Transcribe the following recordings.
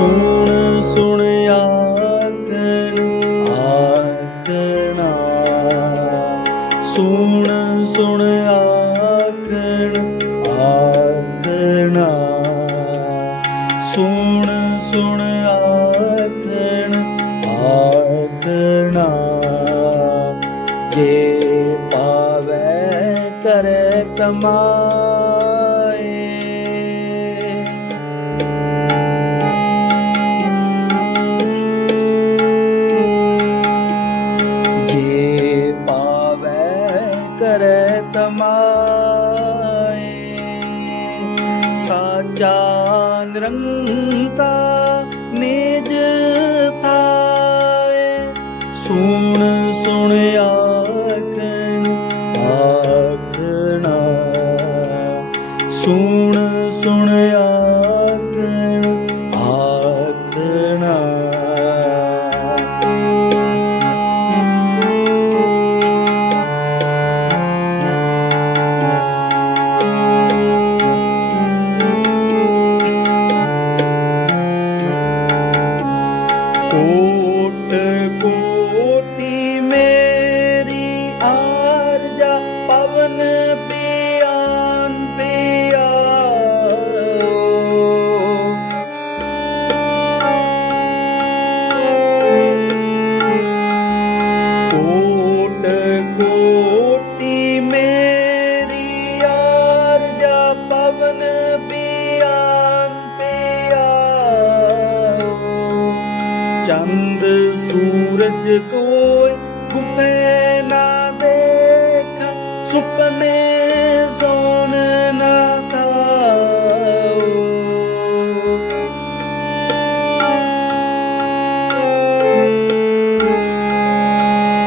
sou. ਸੁਣ ਸੁਣੇ ਸੂਰਜ ਕੋਈ ਗੁੰਮੇ ਨਾ ਦੇਖ ਸੁਪਨੇ ਜ਼ੋਨ ਨਾ ਤਾਓ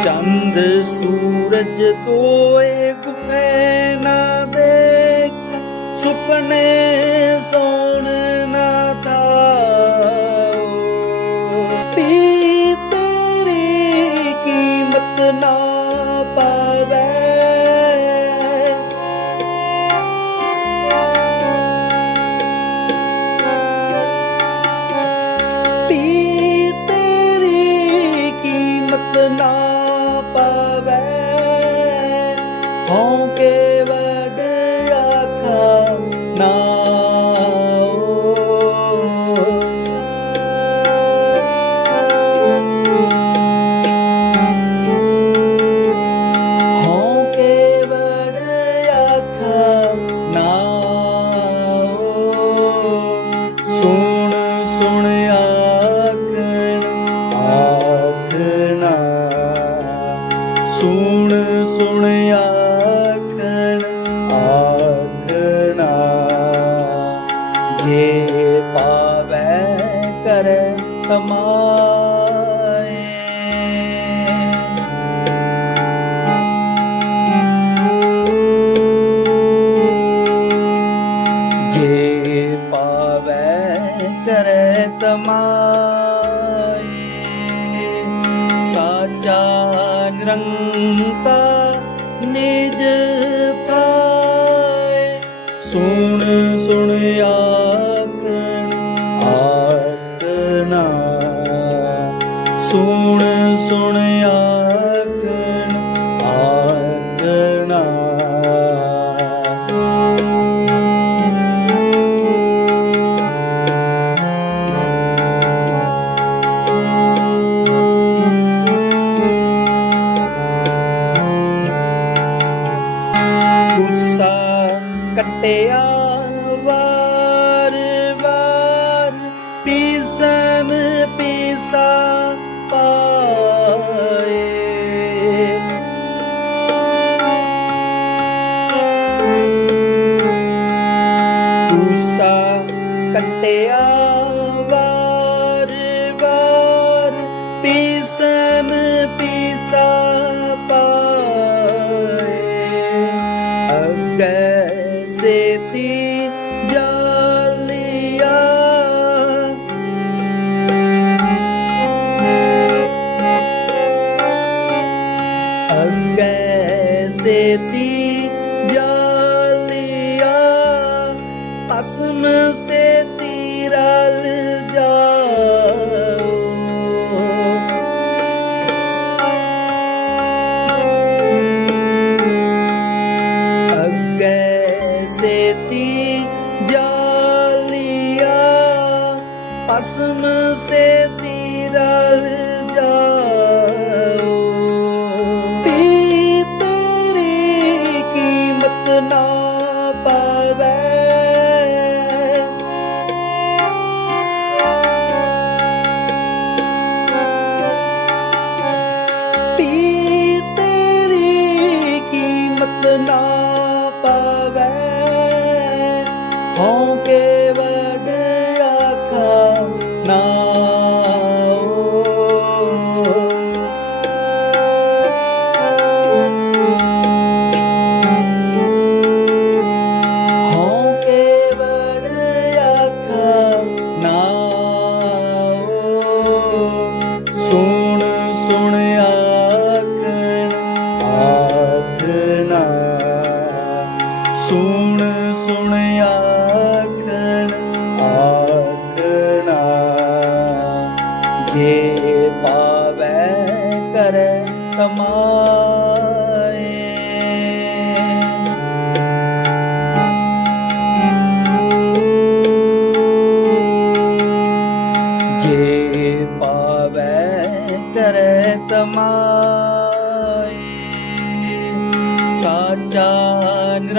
ਚੰਦ ਸੂਰਜ ਕੋਈ ਜੇ ਪਾਵੈ ਕਰ ਕਮਾਏ। ਜੇ ਪਾਵੈ ਕਰ ਤਮਾਏ ਸਾਚਾ ਨਿਰੰਤਾ ਨਿਜ ਤਾਏ ਸੋ 안呀.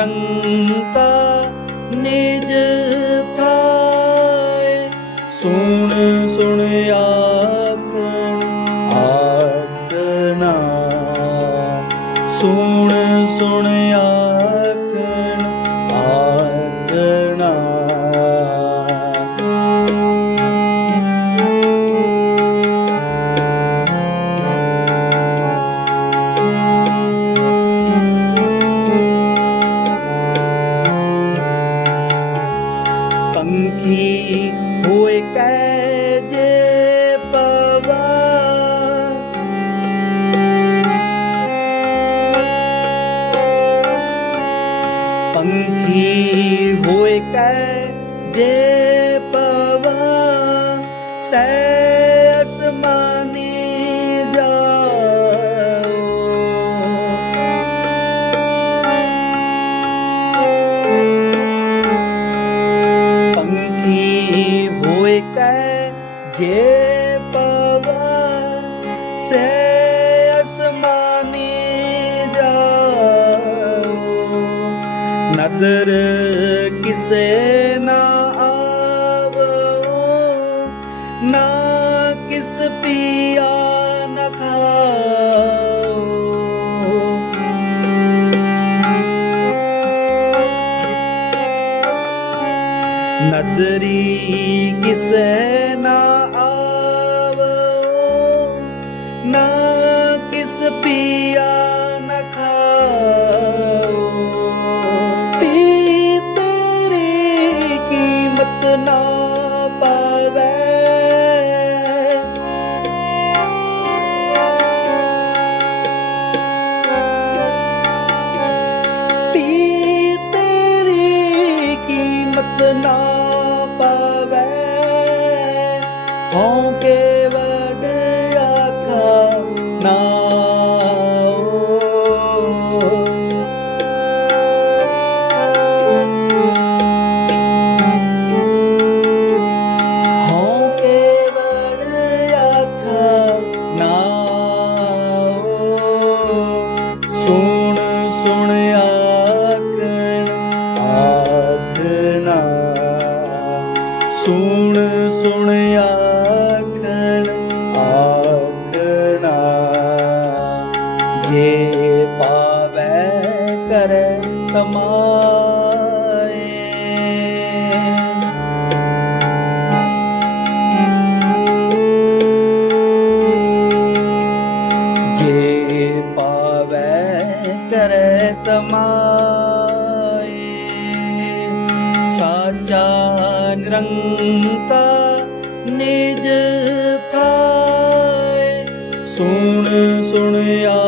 trần ta से आसमानी जाओ नदर किसे ना आवो ना किस पिया न खाओ नदरी ਓਕੇ ਵਡੇ ਆਖਾ ਨਾਓ ਓਕੇ ਵਡੇ ਆਖਾ ਨਾਓ ਸੁਣ ਸੁਣ ਆਖਣ ਸੁਣ ਸੁਣ साचा रं का निज सुन सुन या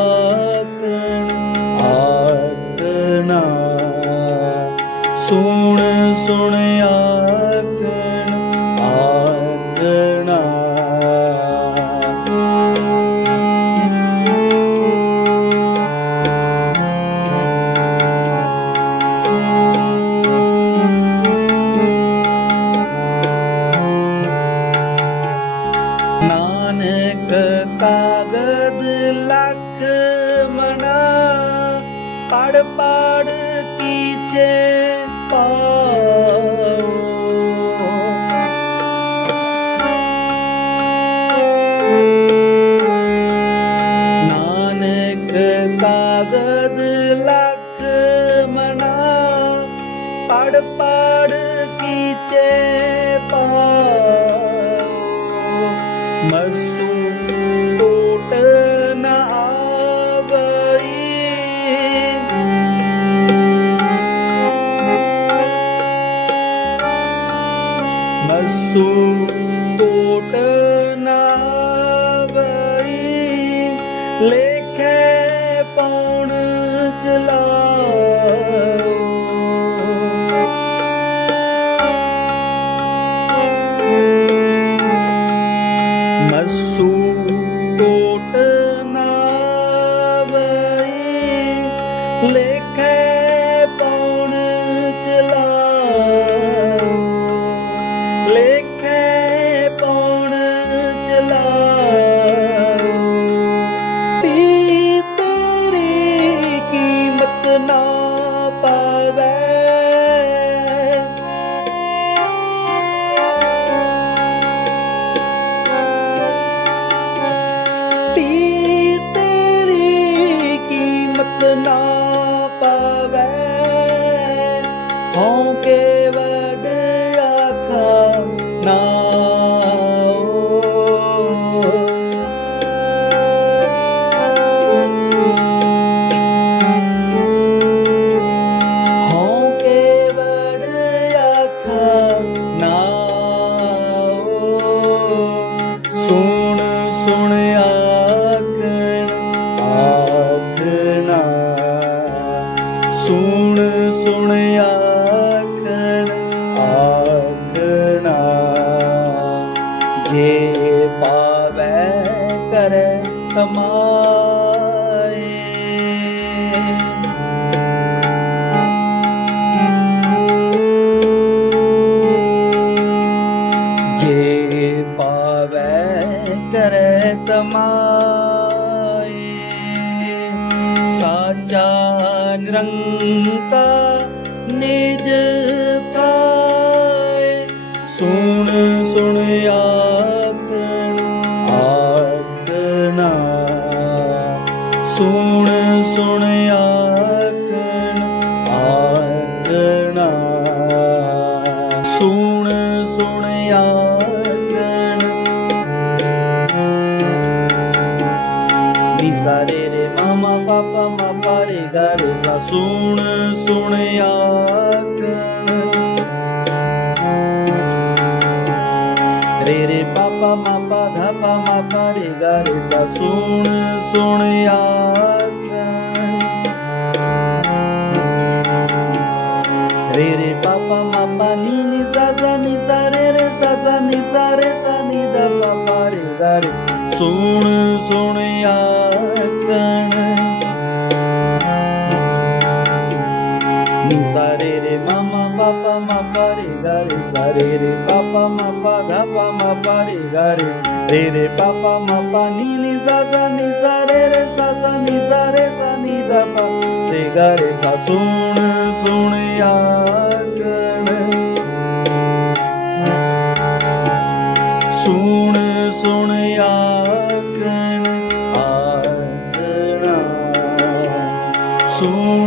Lê ङ्गता निज ਸਾਰੇ ਰੇ ਮਾਮਾ ਪਾਪਾ ਮਾ ਪਾਰੇ ਗਰੇ ਸਾ ਸੁਣ ਸੁਣ ਰੇ ਰੇ ਪਾਪਾ ਮਾ ਪਾ ਧਾ ਪਾ ਮਾ ਪਾਰੇ ਗਰੇ ਸਾ ਸੁਣ ਸੁਣ ਰੇ ਰੇ ਪਾਪਾ ਮਾਪਾ ਨੀ ਨੀ ਸਾ ਸਾ ਨੀ ਸਾ ਰੇ ਰੇ ਸਾ ਸਾ ਨੀ ਸਾ ਰੇ ਸਾ ਨੀ ਦਾ ਪਾਪਾ ਰੇ ਗਾ ਰੇ ਸੁਣ ਸੁਣ ਆਖਣ ਨੀ ਸਾ ਰੇ ਰੇ ਮਾਮਾ ਪਾਪਾ ਮਾਪਾ ਰੇ ਗਾ ਰੇ ਸਾ ਰੇ ਰੇ ਪਾਪਾ ਮਾਪਾ ਧਾ ਪਾ ਮਾਪਾ ਰੇ ਗਾ ਰੇ ਰੇ ਰੇ ਪਾਪਾ ਮਾਪਾ ਨੀ ਨੀ ਸਾ ਸਾ ਨੀ ਸਾ ਰੇ ਰੇ ਸਾ ਸਾ ਨੀ ਸਾ ਰੇ ਸਾ ਨੀ ਦਾ ਪਾ ਰੇ ਗਾ ਰੇ ਸਾ ਆਖਣ ਆਖਣਾ ਸੁਣ